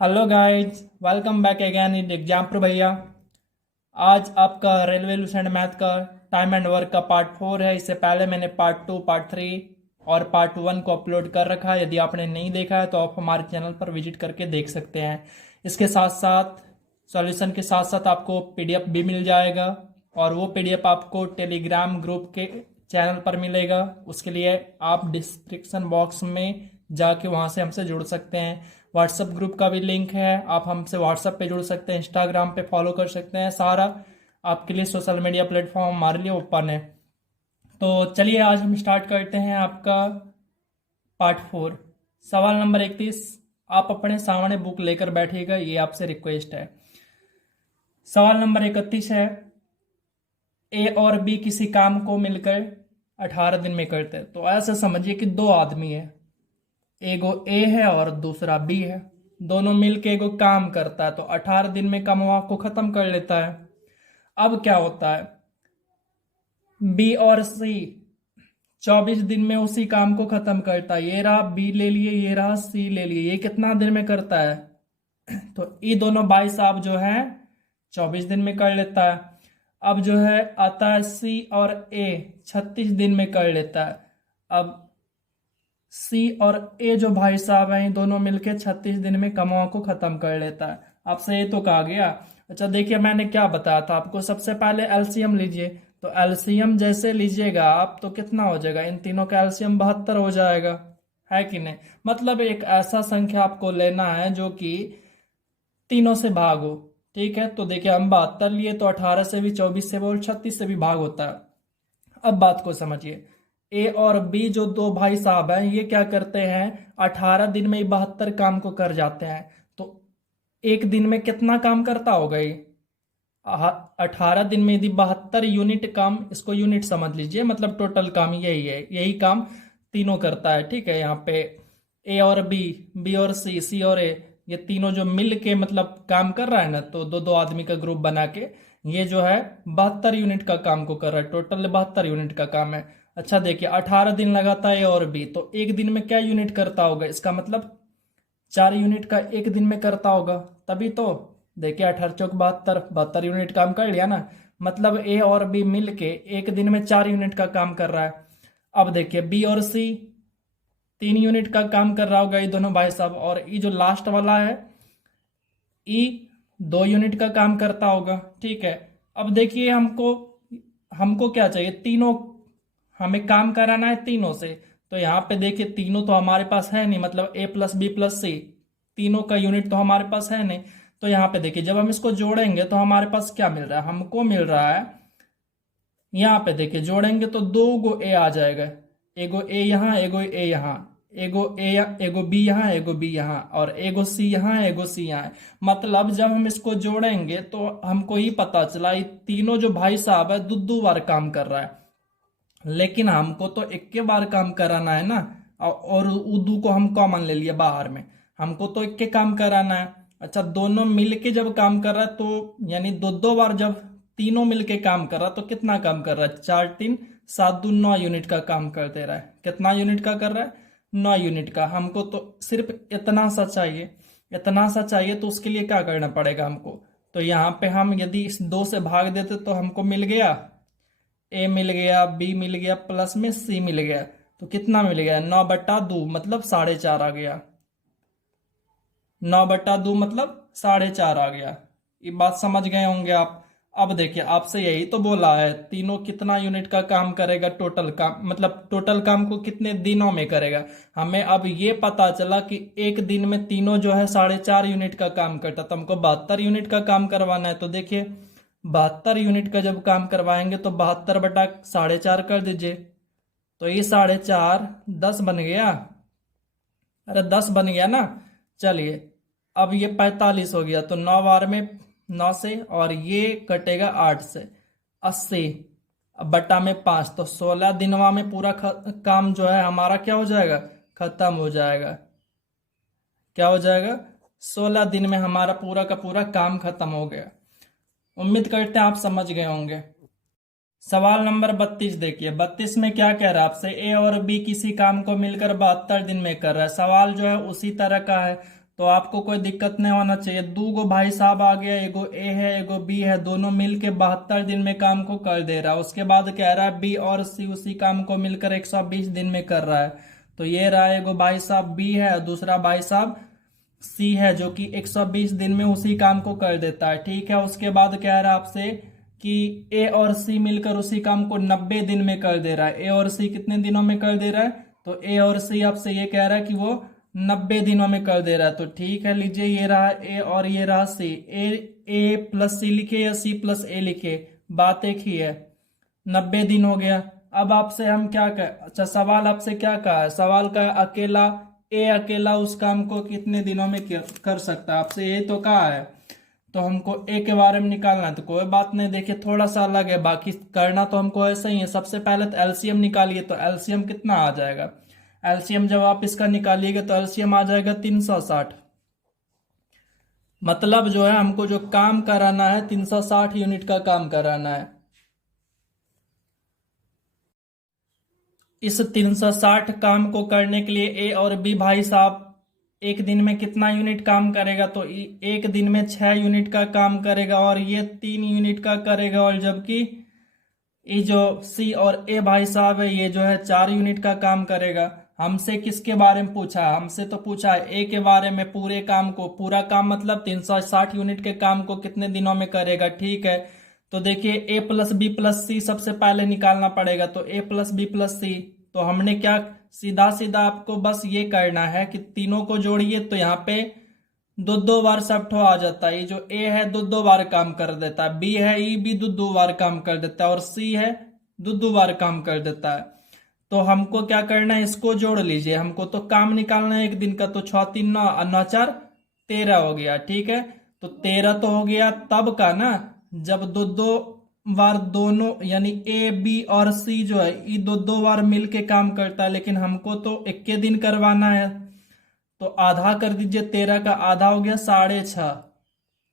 Hello guys, welcome back again in exam pro भैया। आज आपका रेलवे एंड मैथ का टाइम एंड वर्क का पार्ट 4 है। इससे पहले मैंने पार्ट 2, पार्ट 3 और पार्ट 1 को अपलोड कर रखा है। यदि आपने नहीं देखा है तो आप हमारे चैनल पर विजिट करके देख सकते हैं। इसके साथ साथ सॉल्यूशन के साथ साथ आपको पीडीएफ भी मिल जाएगा, और वो पीडीएफ आपको टेलीग्राम ग्रुप के चैनल पर मिलेगा। उसके लिए आप डिस्क्रिप्शन बॉक्स में जाके वहाँ से हमसे जुड़ सकते हैं। व्हाट्सएप ग्रुप का भी लिंक है, आप हमसे व्हाट्सएप पे जुड़ सकते हैं, इंस्टाग्राम पे फॉलो कर सकते हैं। सारा आपके लिए सोशल मीडिया प्लेटफॉर्म हमारे लिए ओपन है। तो चलिए आज हम स्टार्ट करते हैं आपका पार्ट 4। सवाल नंबर 31। आप अपने सामने बुक लेकर बैठिएगा, ये आपसे रिक्वेस्ट है। सवाल नंबर 31 है, ए और बी किसी काम को मिलकर 18 दिन में करते हैं। तो ऐसा समझिए कि दो आदमी है, एगो ए है और दूसरा बी है। दोनों मिलके एगो काम करता है तो 18 दिन में काम को खत्म कर लेता है। अब क्या होता है, बी और सी 24 दिन में उसी काम को खत्म करता है। ये रहा बी ले लिए, ये रहा सी ले लिए। ये कितना दिन में करता है? तो ये दोनों भाई साहब जो है 24 दिन में कर लेता है। अब जो है आता है सी और ए 36 दिन में कर लेता है। अब सी और ए जो भाई साहब हैं, दोनों मिलके 36 दिन में कमाओ को खत्म कर लेता है। आपसे ये तो कहा गया। अच्छा देखिए, मैंने क्या बताया था आपको, सबसे पहले एलसीएम लीजिए। तो एलसीएम जैसे लीजिएगा आप तो कितना हो जाएगा, इन तीनों का एलसीएम 72 हो जाएगा, है कि नहीं। मतलब एक ऐसा संख्या आपको लेना है जो कि तीनों से भाग हो। ठीक है, तो देखिए हम 72 लिए तो 18 से भी, 24 से भी और 36 से भी भाग होता है। अब बात को समझिए, ए और बी जो दो भाई साहब हैं, ये क्या करते हैं, 18 दिन में 72 काम को कर जाते हैं। तो एक दिन में कितना काम करता होगा ये? 18 दिन में यदि 72 यूनिट काम, इसको यूनिट समझ लीजिए, मतलब टोटल काम यही है, यही काम तीनों करता है। ठीक है, यहाँ पे ए और बी, बी और सी और ए, ये तीनों जो मिल के मतलब काम कर रहा है ना, तो दो दो आदमी का ग्रुप बना के ये जो है 72 यूनिट का काम को कर रहा है। टोटल 72 यूनिट का काम है। अच्छा देखिए, 18 दिन लगाता है ए और बी, तो एक दिन में क्या यूनिट करता होगा, इसका मतलब 4 यूनिट का एक दिन में करता होगा। तभी तो देखिए 18 चौक 72, 72 यूनिट काम कर लिया ना। मतलब ए और बी मिल के एक दिन में 4 यूनिट का काम कर रहा है। अब देखिए बी और सी 3 यूनिट का काम कर रहा होगा, ये दोनों भाई साहब। और ये जो लास्ट वाला है ई 2 यूनिट का काम करता होगा। ठीक है, अब देखिए हमको हमको क्या चाहिए, तीनों हमें काम कराना है तीनों से। तो यहाँ पे देखिए तीनों तो हमारे पास है नहीं, मतलब ए प्लस बी प्लस सी, तीनों का यूनिट तो हमारे पास है नहीं। तो यहाँ पे देखिए जब हम इसको जोड़ेंगे तो हमारे पास क्या मिल रहा है, हमको मिल रहा है, यहाँ पे देखिए जोड़ेंगे तो 2 गो ए आ जाएगा। एगो ए यहाँ, एगो ए यहाँ, एगो बी यहाँ, एगो बी यहाँ, और एगो सी यहाँ, एगो सी यहाँ है। मतलब जब हम इसको जोड़ेंगे तो हमको ही पता चला ये तीनों जो भाई साहब है दो दो बार काम कर रहा है। लेकिन हमको तो एक के बार काम कराना है ना, और उर्दू को हम कॉमन ले लिया बाहर में, हमको तो एक के काम कराना है। अच्छा दोनों मिलके जब काम कर रहा है तो यानी दो दो बार जब तीनों मिलके काम कर रहा है तो कितना काम कर रहा है, 4 3 7 2 9 यूनिट का काम कर दे रहा है। कितना यूनिट का कर रहा है, 9 यूनिट का। हमको तो सिर्फ इतना सा चाहिए, इतना सा चाहिए। तो उसके लिए क्या करना पड़ेगा हमको, तो यहाँ पे हम यदि इस 2 से भाग देते तो हमको मिल गया, ए मिल गया, बी मिल गया, प्लस में सी मिल गया। तो कितना मिल गया, 9/2, मतलब 4.5 आ गया। 9/2 मतलब 4.5 आ गया। ये बात समझ गए होंगे आप। अब देखिए आपसे यही तो बोला है, तीनों कितना यूनिट का काम करेगा, टोटल काम, मतलब टोटल काम को कितने दिनों में करेगा। हमें अब ये पता चला कि एक दिन में तीनों जो है 4.5 यूनिट का काम करता, तो हमको 72 यूनिट का काम करवाना है। तो देखिए 72 यूनिट का जब काम करवाएंगे तो 72/4.5 कर दीजिए। तो ये 4.5 10 बन गया, अरे 10 बन गया ना। चलिए अब ये 45 हो गया, तो 9 बार में 9 से, और ये कटेगा 8 से, 80। अब बटा में 5, तो 16 दिनवा में पूरा काम जो है हमारा क्या हो जाएगा, खत्म हो जाएगा। क्या हो जाएगा, 16 दिन में हमारा पूरा का पूरा काम खत्म हो गया। उम्मीद करते हैं आप समझ गए होंगे। सवाल नंबर 32 देखिए, 32 में क्या कह रहा है आपसे, ए और बी किसी काम को मिलकर 72 दिन में कर रहा है। सवाल जो है उसी तरह का है। तो आपको कोई दिक्कत नहीं होना चाहिए। दो गो भाई साहब आ गया, एगो ए है एगो बी है, दोनों मिलके 72 दिन में काम को कर दे रहा है। उसके बाद कह रहा है बी और सी उसी काम को मिलकर 120 दिन में कर रहा है। तो ये रहा, एगो भाई साहब बी है और दूसरा भाई साहब सी है, जो कि 120 दिन में उसी काम को कर देता है। ठीक है, उसके बाद कह रहा है आपसे कि ए और सी मिलकर उसी काम को 90 दिन में कर दे रहा है। ए और सी कितने दिनों में कर दे रहा है? तो ए और सी आपसे ये कह रहा है कि वो 90 दिनों में कर दे रहा है। तो ठीक है, लीजिए ये रहा ए और ये रहा सी। ए प्लस सी लिखे या सी प्लस ए लिखे, बात एक ही है। 90 दिन हो गया। अब आपसे हम क्या कह, अच्छा सवाल आपसे क्या कहा है? सवाल का अकेला ए अकेला उस काम को कितने दिनों में कर सकता है, आपसे ये तो कहा है। तो हमको ए के बारे में निकालना है, तो कोई बात नहीं, देखिए थोड़ा सा अलग है, बाकी करना तो हमको ऐसा ही है। सबसे पहले तो एलसीएम निकालिए, तो एलसीएम कितना आ जाएगा? एलसीएम जब आप इसका निकालिएगा तो एलसीएम आ जाएगा 360। मतलब जो है हमको जो काम कराना है 360 यूनिट का काम कराना है। इस 360 काम को करने के लिए ए और बी भाई साहब एक दिन में कितना यूनिट काम करेगा? तो एक दिन में 6 यूनिट का काम करेगा और ये 3 यूनिट का करेगा। और जबकि ये जो सी और ए भाई साहब है ये जो है 4 यूनिट का काम करेगा। हमसे किसके बारे में पूछा है? हमसे तो पूछा है ए के बारे में, पूरे काम को। पूरा काम मतलब 360 यूनिट के काम को कितने दिनों में करेगा। ठीक है, तो देखिए ए प्लस बी प्लस सी सबसे पहले निकालना पड़ेगा। तो ए प्लस बी प्लस सी, तो हमने क्या, सीधा सीधा आपको बस ये करना है कि तीनों को जोड़िए, तो यहाँ पे दो दो बार सब ठो आ जाता है। ये जो ए है दो दो बार काम कर देता है, बी है ई भी दो दो बार काम कर देता है, और सी है दो दो बार काम कर देता है। तो हमको क्या करना है, इसको जोड़ लीजिए। हमको तो काम निकालना है एक दिन का, तो 6 3 9 और 9 4 13 हो गया। ठीक है, तो 13 तो हो गया तब का ना, जब दो दो बार दोनों यानी ए बी और सी जो है ये दो दो बार मिलके काम करता है। लेकिन हमको तो एक के दिन करवाना है, तो आधा कर दीजिए, 13 का आधा हो गया 6.5।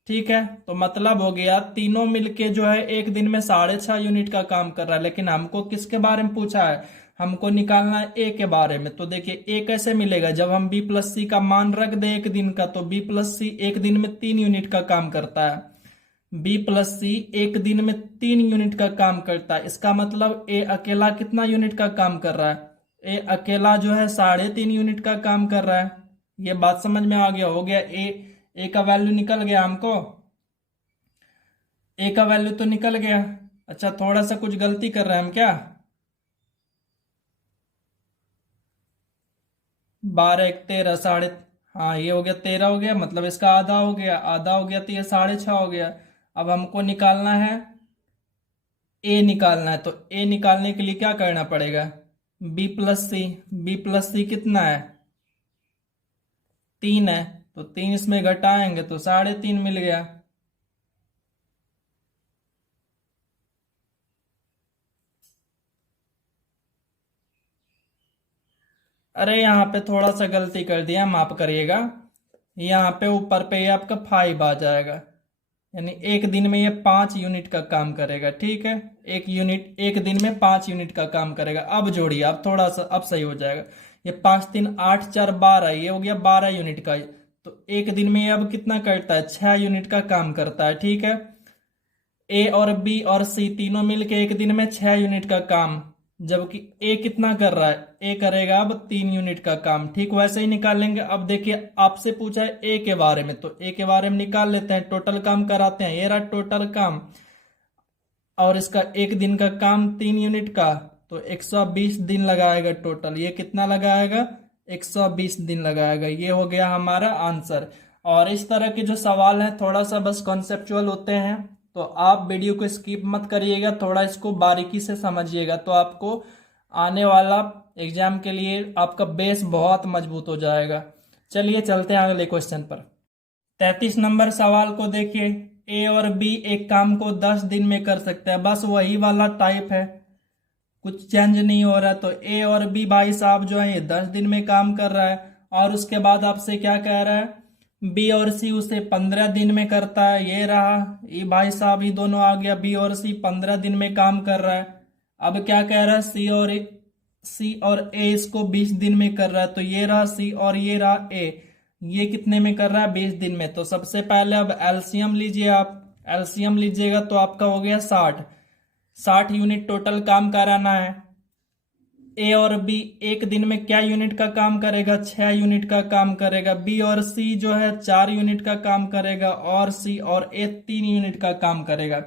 ठीक है, तो मतलब हो गया तीनों मिलके जो है एक दिन में 6.5 यूनिट का काम कर रहा है। लेकिन हमको किसके बारे में पूछा है? हमको निकालना है ए के बारे में। तो देखिए ए कैसे मिलेगा, जब हम बी प्लस सी का मान रख दे एक दिन का, तो बी प्लस सी एक दिन में 3 यूनिट का काम करता है। बी प्लस सी एक दिन में 3 यूनिट का काम करता है। इसका मतलब ए अकेला कितना यूनिट का काम कर रहा है? ए अकेला जो है 3.5 यूनिट का काम कर रहा है। ये बात समझ में आ गया? हो गया ए का वैल्यू निकल गया हमको, ए का वैल्यू तो निकल गया। अच्छा थोड़ा सा कुछ गलती कर रहे हैं हम क्या? 12 1 13 साढ़े, हाँ ये हो गया 13 हो गया, मतलब इसका आधा हो गया, आधा हो गया तो ये 6.5 हो गया। अब हमको निकालना है ए निकालना है, तो ए निकालने के लिए क्या करना पड़ेगा? बी प्लस सी, बी प्लस सी कितना है? 3 है, तो 3 इसमें घटाएंगे तो 3.5 मिल गया। अरे यहाँ पे थोड़ा सा गलती कर दिया, माफ करिएगा। यहाँ पे ऊपर पे ये आपका 5 आ जाएगा, यानी एक दिन में ये 5 यूनिट का काम करेगा। ठीक है, एक यूनिट एक दिन में 5 यूनिट का काम करेगा। अब जोड़िए, अब थोड़ा सा अब सही हो जाएगा। ये 5 3 8 4 12, ये हो गया 12 यूनिट का। तो एक दिन में ये अब कितना करता है? 6 यूनिट का काम करता है। ठीक है, ए और बी और सी तीनों मिलके एक दिन में 6 यूनिट का काम, जबकि ए कितना कर रहा है? ए करेगा अब 3 यूनिट का काम। ठीक वैसे ही निकाल लेंगे। अब देखिए आपसे पूछा है ए के बारे में, तो ए के बारे में निकाल लेते हैं, टोटल काम कराते हैं। ये रहा टोटल काम, और इसका एक दिन का काम 3 यूनिट का, तो 120 दिन लगाएगा टोटल। ये कितना लगाएगा? 120 दिन लगाएगा। ये हो गया हमारा आंसर। और इस तरह के जो सवाल हैं थोड़ा सा बस कॉन्सेप्चुअल होते हैं, तो आप वीडियो को स्किप मत करिएगा, थोड़ा इसको बारीकी से समझिएगा, तो आपको आने वाला एग्जाम के लिए आपका बेस बहुत मजबूत हो जाएगा। चलिए चलते हैं अगले क्वेश्चन पर। 33 नंबर सवाल को देखिए। ए और बी एक काम को 10 दिन में कर सकते हैं, बस वही वाला टाइप है, कुछ चेंज नहीं हो रहा। तो ए और बी भाई साहब जो है ये 10 दिन में काम कर रहा है। और उसके बाद आपसे क्या कह रहा है? बी और सी उसे 15 दिन में करता है। ये रहा, ये भाई साहब ये दोनों आ गया, बी और सी 15 दिन में काम कर रहा है। अब क्या कह रहा है? सी और ए इसको 20 दिन में कर रहा है। तो ये रहा सी और ये रहा ए, ये कितने में कर रहा है, 20 दिन में। तो सबसे पहले अब एलसीएम लीजिए आप। एलसीएम लीजिएगा तो आपका हो गया 60। 60 यूनिट टोटल काम कराना है। ए और बी एक दिन में क्या यूनिट का काम करेगा, 6 यूनिट का काम करेगा। बी और सी जो है 4 यूनिट का काम करेगा, और सी और ए 3 यूनिट का काम करेगा।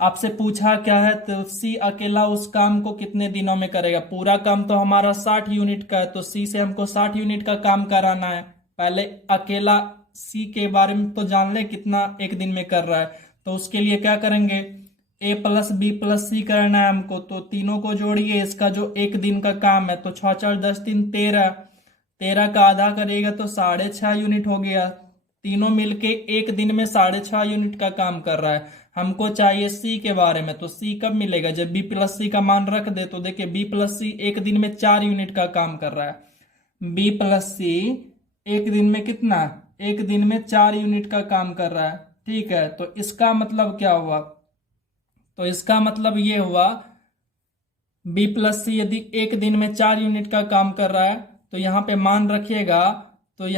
आपसे पूछा क्या है, तो सी अकेला उस काम को कितने दिनों में करेगा। पूरा काम तो हमारा 60 यूनिट का है, तो सी से हमको 60 यूनिट का काम कराना है। पहले अकेला सी के बारे में तो जान ले कितना एक दिन में कर रहा है। तो उसके लिए क्या करेंगे, ए प्लस बी प्लस सी करना है हमको। तो तीनों को जोड़िए, इसका जो एक दिन का काम है, तो 6 4 10 3 13। 13 का आधा करेगा तो 6.5 यूनिट हो गया। तीनों मिलके एक दिन में 6.5 यूनिट का काम कर रहा है। हमको चाहिए सी के बारे में, तो सी कब मिलेगा, जब बी प्लस सी का मान रख दे। तो देखिए बी प्लस सी एक दिन में 4 यूनिट का काम कर रहा है। बी प्लस सी एक दिन में कितना, एक दिन में 4 यूनिट का काम कर रहा है। ठीक है, तो इसका मतलब क्या हुआ, तो इसका मतलब ये हुआ बी प्लस सी यदि एक दिन में 4 यूनिट का काम कर रहा है, तो यहां पे मान रखिएगा। तो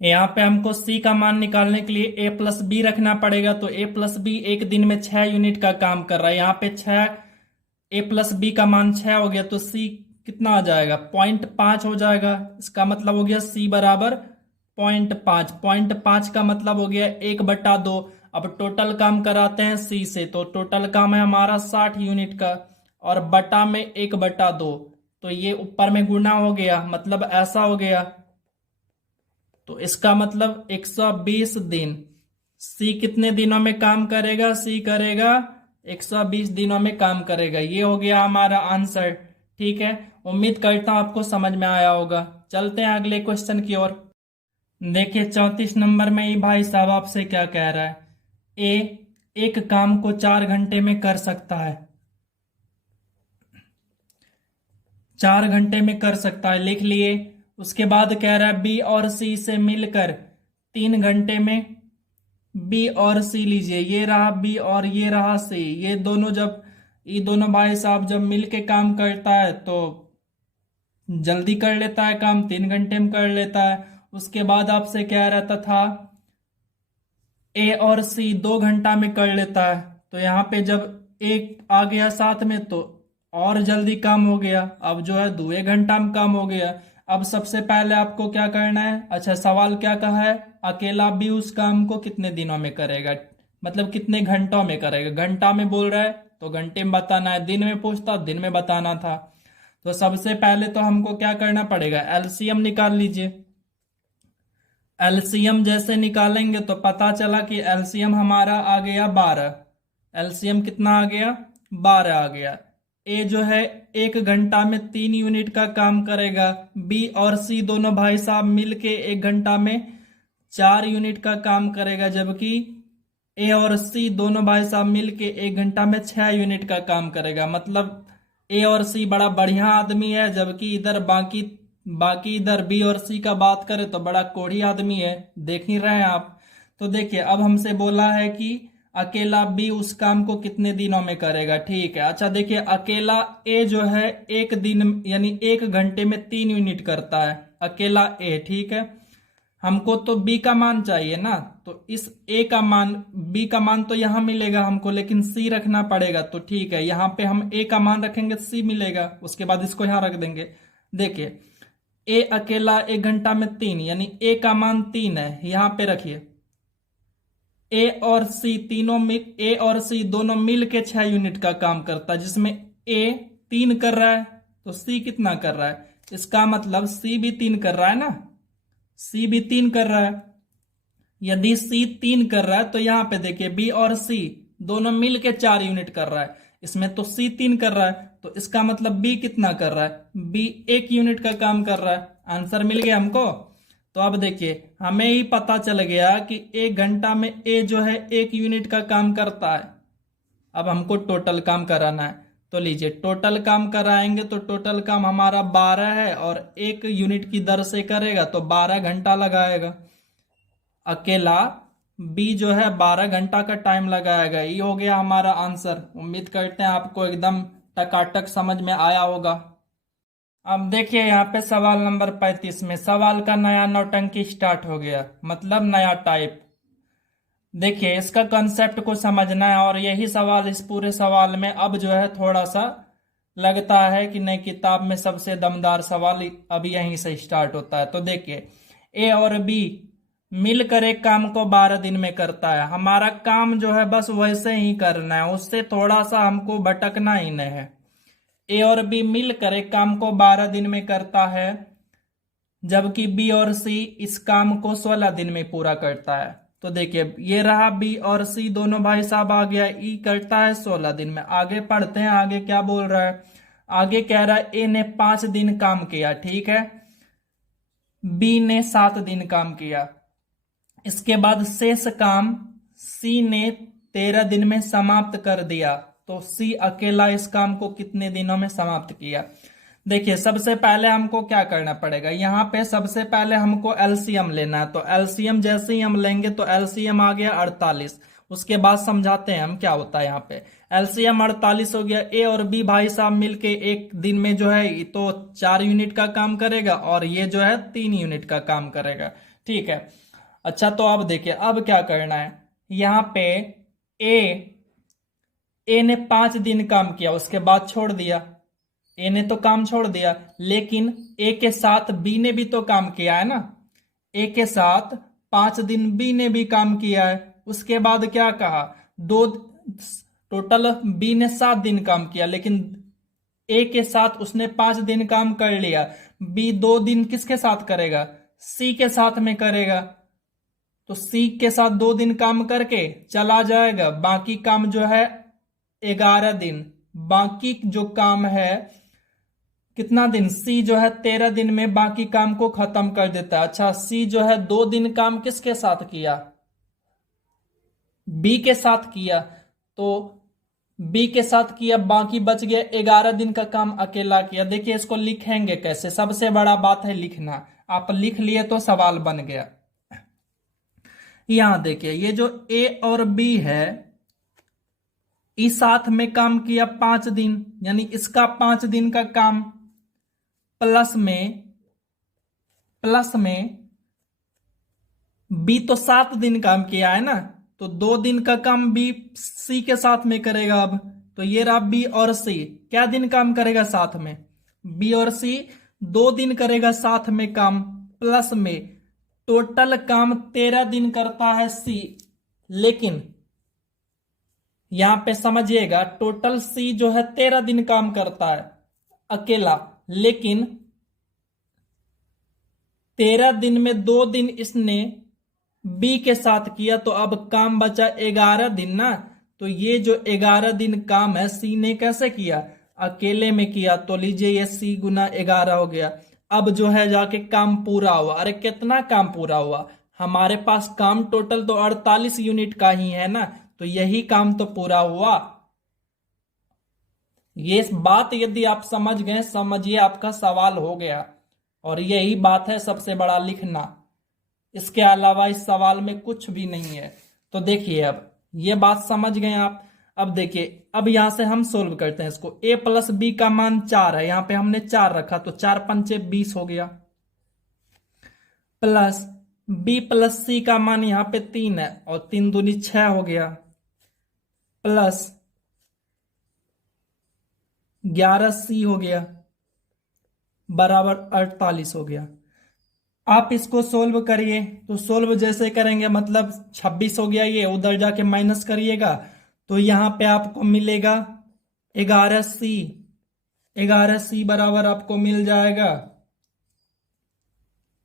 यहाँ पे हमको सी का मान निकालने के लिए ए प्लस बी रखना पड़ेगा। तो ए प्लस बी एक दिन में 6 यूनिट का काम कर रहा है। यहाँ पे 6, ए प्लस बी का मान 6 हो गया, तो सी कितना आ जाएगा, 0.5 हो जाएगा। इसका मतलब हो गया सी बराबर 0.5। 0.5 का मतलब हो गया 1/2। अब टोटल काम कराते हैं सी से, तो टोटल काम है हमारा 60 यूनिट का, और बटा में 1/2। तो ये ऊपर में गुना हो गया, मतलब ऐसा हो गया। तो इसका मतलब 120 दिन। सी कितने दिनों में काम करेगा, सी करेगा 120 दिनों में काम करेगा। ये हो गया हमारा आंसर। ठीक है, उम्मीद करता हूं आपको समझ में आया होगा। चलते हैं अगले क्वेश्चन की ओर। देखिए 34 नंबर में ही भाई साहब आपसे क्या कह रहा है, ए एक काम को 4 घंटे में कर सकता है। 4 घंटे में कर सकता है, लिख लिए। उसके बाद कह रहा है बी और सी से मिलकर 3 घंटे में। बी और सी लीजिए, ये रहा बी और ये रहा सी। ये दोनों भाई साहब जब मिल के काम करता है तो जल्दी कर लेता है काम, 3 घंटे में कर लेता है। उसके बाद आपसे कह रहा था ए और सी 2 घंटा में कर लेता है। तो यहाँ पे जब एक आ गया साथ में तो और जल्दी काम हो गया। अब जो है 2 घंटा में काम हो गया। अब सबसे पहले आपको क्या करना है, अच्छा सवाल क्या कहा है, अकेला भी उस काम को कितने दिनों में करेगा, मतलब कितने घंटों में करेगा। घंटा में बोल रहा है तो घंटे में बताना है, दिन में पूछता दिन में बताना था। तो सबसे पहले तो हमको क्या करना पड़ेगा, एलसीएम निकाल लीजिए। एलसीएम जैसे निकालेंगे तो पता चला कि एलसीएम हमारा आ गया 12। एलसीएम कितना आ गया, 12 आ गया। ए जो है 1 घंटा में 3 यूनिट का काम करेगा। बी और सी दोनों भाई साहब मिलके 1 घंटा में 4 यूनिट का काम करेगा, जबकि ए और सी दोनों भाई साहब मिलके 1 घंटा में 6 यूनिट का काम करेगा। मतलब ए और सी बड़ा बढ़िया आदमी है, जबकि इधर बाकी बाकी इधर बी और सी का बात करें तो बड़ा कोढ़ी आदमी है, देख ही रहे हैं आप। तो देखिए अब हमसे बोला है कि अकेला बी उस काम को कितने दिनों में करेगा। ठीक है, अच्छा देखिए अकेला ए जो है एक दिन यानी 1 घंटे में 3 यूनिट करता है, अकेला ए। ठीक है, हमको तो बी का मान चाहिए ना, तो इस ए का मान, बी का मान तो यहां मिलेगा हमको, लेकिन सी रखना पड़ेगा। तो ठीक है, यहां पे हम ए का मान रखेंगे, सी मिलेगा, उसके बाद इसको यहां रख देंगे। देखिए ए अकेला 1 घंटा में 3, यानी ए का मान 3 है, यहां पे रखिए। ए और सी ए और सी दोनों मिल के 6 यूनिट का काम करता है, जिसमें ए 3 कर रहा है तो सी कितना कर रहा है, इसका मतलब सी भी 3 कर रहा है ना, सी भी 3 कर रहा है। यदि सी 3 कर रहा है तो यहां पे देखिए बी और सी दोनों मिल के 4 यूनिट कर रहा है, इसमें तो सी 3 कर रहा है, तो इसका मतलब बी कितना कर रहा है, बी 1 यूनिट का काम कर रहा है। आंसर मिल गया हमको। तो अब देखिए हमें ही पता चल गया कि 1 घंटा में ए जो है 1 यूनिट का काम करता है। अब हमको टोटल काम कराना है, तो लीजिए टोटल काम कराएंगे तो टोटल काम हमारा 12 है, और 1 यूनिट की दर से करेगा तो 12 घंटा लगाएगा। अकेला बी जो है 12 घंटा का टाइम लगाएगा। ये हो गया हमारा आंसर। उम्मीद करते हैं आपको एकदम टकाटक समझ में आया होगा। अब देखिए यहाँ पे सवाल नंबर 35 में सवाल का नया नौटंकी स्टार्ट हो गया, मतलब नया टाइप। देखिए इसका कंसेप्ट को समझना है, और यही सवाल इस पूरे सवाल में अब जो है थोड़ा सा लगता है कि नहीं, किताब में सबसे दमदार सवाल अब यहीं से स्टार्ट होता है। तो देखिए, ए और बी मिलकर एक काम को 12 दिन में करता है। हमारा काम जो है बस वैसे ही करना है, उससे थोड़ा सा हमको भटकना ही नहीं है। ए और बी मिलकर एक काम को 12 दिन में करता है, जबकि बी और सी इस काम को 16 दिन में पूरा करता है। तो देखिए ये रहा बी और सी दोनों भाई साहब आ गया, ई करता है 16 दिन में। आगे पढ़ते हैं, आगे क्या बोल रहा है। आगे कह रहा है ए ने 5 दिन काम किया, ठीक है, बी ने 7 दिन काम किया। इसके बाद शेष काम सी ने 13 दिन में समाप्त कर दिया। तो सी अकेला इस काम को कितने दिनों में समाप्त किया। देखिए सबसे पहले हमको क्या करना पड़ेगा, यहाँ पे सबसे पहले हमको एलसीएम लेना है। तो एलसीएम जैसे ही हम लेंगे तो एलसीएम आ गया 48। उसके बाद समझाते हैं हम क्या होता है। यहाँ पे एलसीएम 48 हो गया। ए और बी भाई साहब मिलके एक दिन में जो है तो 4 यूनिट का काम करेगा, और ये जो है 3 यूनिट का काम करेगा, ठीक है। अच्छा तो अब देखिए अब क्या करना है। यहाँ पे ए ने 5 दिन काम किया, उसके बाद छोड़ दिया। ए ने तो काम छोड़ दिया, लेकिन ए के साथ बी ने भी तो काम किया है ना। ए के साथ 5 दिन बी ने भी काम किया है। उसके बाद क्या कहा, दो टोटल बी ने 7 दिन काम किया, लेकिन ए के साथ उसने 5 दिन काम कर लिया। बी 2 दिन किसके साथ करेगा, सी के साथ में करेगा। तो सी के साथ 2 दिन काम करके चला जाएगा। बाकी काम जो है 11 दिन। बाकी जो काम है कितना दिन, सी जो है 13 दिन में बाकी काम को खत्म कर देता है। अच्छा सी जो है 2 दिन काम किसके साथ किया, बी के साथ किया। तो बी के साथ किया, बाकी बच गया 11 दिन का काम अकेला किया। देखिए इसको लिखेंगे कैसे, सबसे बड़ा बात है लिखना। आप लिख लिए तो सवाल बन गया। यहां देखिए ये जो ए और बी है इस साथ में काम किया 5 दिन, यानी इसका 5 दिन का काम प्लस में बी तो 7 दिन काम किया है ना, तो 2 दिन का काम बी सी के साथ में करेगा। अब तो ये रहा बी और सी क्या दिन काम करेगा साथ में, बी और सी 2 दिन करेगा साथ में काम, प्लस में टोटल काम 13 दिन करता है सी। लेकिन यहां पे समझिएगा टोटल सी जो है 13 दिन काम करता है अकेला, लेकिन 13 दिन में 2 दिन इसने बी के साथ किया, तो अब काम बचा 11 दिन ना। तो ये जो 11 दिन काम है सी ने कैसे किया, अकेले में किया। तो लीजिए ये सी गुना 11 हो गया। अब जो है जाके काम पूरा हुआ। अरे कितना काम पूरा हुआ, हमारे पास काम टोटल तो 48 यूनिट का ही है ना, तो यही काम तो पूरा हुआ। ये बात यदि आप समझ गए, समझिए आपका सवाल हो गया। और यही बात है सबसे बड़ा लिखना, इसके अलावा इस सवाल में कुछ भी नहीं है। तो देखिए अब ये बात समझ गए आप। अब देखिए अब यहां से हम सोल्व करते हैं इसको। a प्लस बी का मान 4 है, यहां पे हमने 4 रखा, तो 4 पंचे 20 हो गया। प्लस b प्लस सी का मान यहां पे 3 है, और 3 दूनी 6 हो गया। प्लस 11c हो गया, बराबर 48 हो गया। आप इसको सोल्व करिए, तो सोल्व जैसे करेंगे मतलब 26 हो गया, ये उधर जाके माइनस करिएगा तो यहां पे आपको मिलेगा 11c। 11c बराबर आपको मिल जाएगा,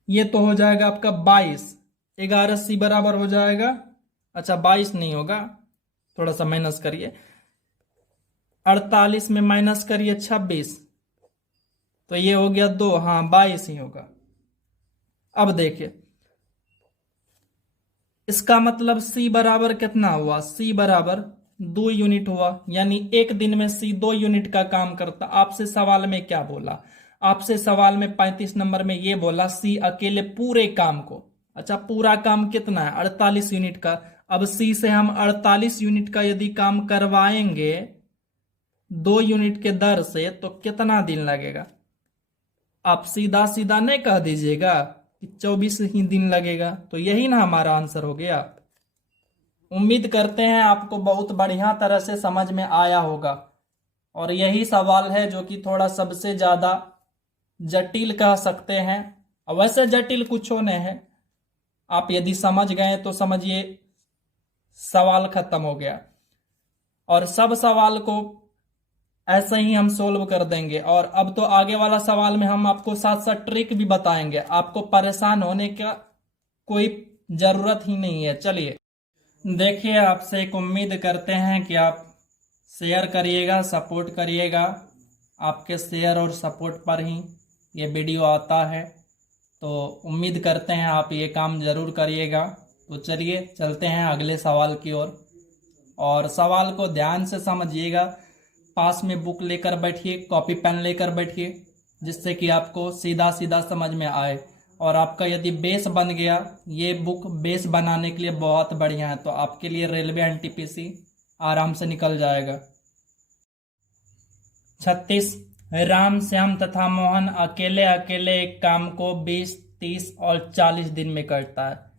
ये तो हो जाएगा आपका 22। 11c बराबर हो जाएगा, अच्छा 22 नहीं होगा, थोड़ा सा माइनस करिए, 48 में माइनस करिए 26, तो ये हो गया 2, हाँ 22 ही होगा। अब देखिए इसका मतलब C बराबर कितना हुआ, C बराबर 2 यूनिट हुआ, यानी एक दिन में C 2 यूनिट का काम करता। आपसे सवाल में क्या बोला, आपसे सवाल में 35 नंबर में ये बोला C अकेले पूरे काम को, अच्छा पूरा काम कितना है 48 यूनिट का। अब C से हम 48 यूनिट का यदि काम करवाएंगे 2 यूनिट के दर से, तो कितना दिन लगेगा, आप सीधा सीधा नहीं कह दीजिएगा कि 24 ही दिन लगेगा, तो यही ना हमारा आंसर हो गया। उम्मीद करते हैं आपको बहुत बढ़िया तरह से समझ में आया होगा, और यही सवाल है जो कि थोड़ा सबसे ज्यादा जटिल कह सकते हैं। और वैसे जटिल कुछ नहीं है, आप यदि समझ गए तो समझिए सवाल खत्म हो गया। और सब सवाल को ऐसे ही हम सोल्व कर देंगे। और अब तो आगे वाला सवाल में हम आपको साथ साथ ट्रिक भी बताएंगे, आपको परेशान होने का कोई जरूरत ही नहीं है। चलिए देखिए, आपसे एक उम्मीद करते हैं कि आप शेयर करिएगा, सपोर्ट करिएगा। आपके शेयर और सपोर्ट पर ही ये वीडियो आता है, तो उम्मीद करते हैं आप ये काम जरूर करिएगा। तो चलिए चलते हैं अगले सवाल की ओर। और सवाल को ध्यान से समझिएगा, पास में बुक लेकर बैठिए, कॉपी पेन लेकर बैठिए, जिससे कि आपको सीधा सीधा समझ में आए। और आपका यदि बेस बन गया, ये बुक बेस बनाने के लिए बहुत बढ़िया है, तो आपके लिए रेलवे एनटीपीसी आराम से निकल जाएगा। 36, राम, श्याम तथा मोहन अकेले अकेले एक काम को 20, 30 और 40 दिन में करता है।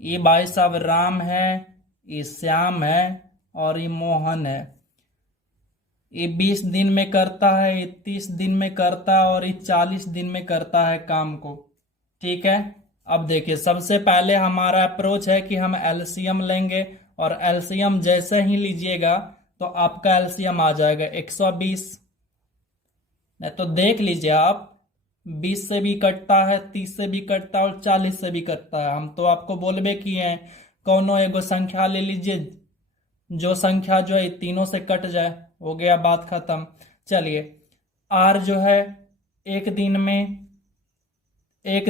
ये भाई साहब राम है, ये श्याम है और ये मोहन है। ये 20 दिन में करता है, ये 30 दिन में करता है और ये 40 दिन में करता है काम को। ठीक है, अब देखिए सबसे पहले हमारा अप्रोच है कि हम एलसीएम लेंगे, और एलसीएम जैसे ही लीजिएगा तो आपका एलसीएम आ जाएगा 120। नहीं तो देख लीजिए आप, 20 से भी कटता है, 30 से भी कटता है और 40 से भी कटता है। हम तो आपको बोलबे किए हैं कौनो एगो संख्या ले लीजिए, जो संख्या जो है तीनों से कट जाए, हो गया बात खत्म। चलिए, आर जो है एक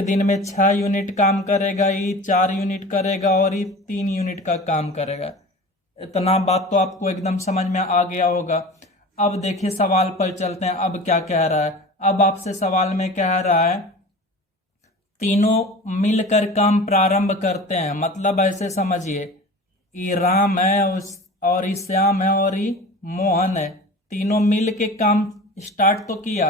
दिन में 6 यूनिट काम करेगा, ये 4 यूनिट करेगा और ये 3 यूनिट का काम करेगा। इतना बात तो आपको एकदम समझ में आ गया होगा। अब देखिए सवाल पर चलते हैं, अब क्या कह रहा है। अब आपसे सवाल में कह रहा है तीनों मिलकर काम प्रारंभ करते हैं, मतलब ऐसे समझिए ये राम है और ये श्याम है और ये मोहन है, तीनों मिल के काम स्टार्ट तो किया।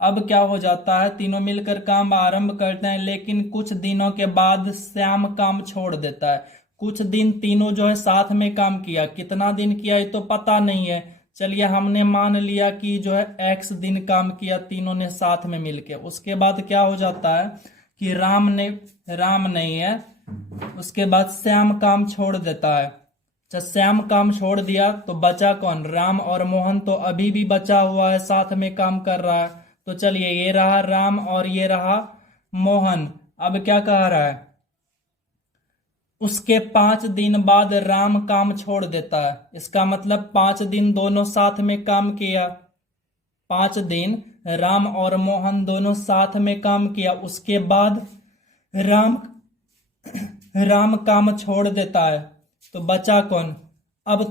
अब क्या हो जाता है, तीनों मिलकर काम आरंभ करते हैं, लेकिन कुछ दिनों के बाद श्याम काम छोड़ देता है। कुछ दिन तीनों जो है साथ में काम किया, कितना दिन किया ये तो पता नहीं है। चलिए हमने मान लिया कि जो है x दिन काम किया तीनों ने साथ में मिलके। उसके बाद क्या हो जाता है कि राम नहीं है, उसके बाद श्याम काम छोड़ देता है। जब श्याम काम छोड़ दिया तो बचा कौन, राम और मोहन तो अभी भी बचा हुआ है, साथ में काम कर रहा है। तो चलिए ये रहा राम और ये रहा मोहन। अब क्या कह रहा है, उसके 5 दिन बाद राम काम छोड़ देता है। इसका मतलब 5 दिन दोनों साथ में काम किया, 5 दिन राम और मोहन दोनों साथ में काम किया। उसके बाद राम काम छोड़ देता है, तो बचा कौन, अब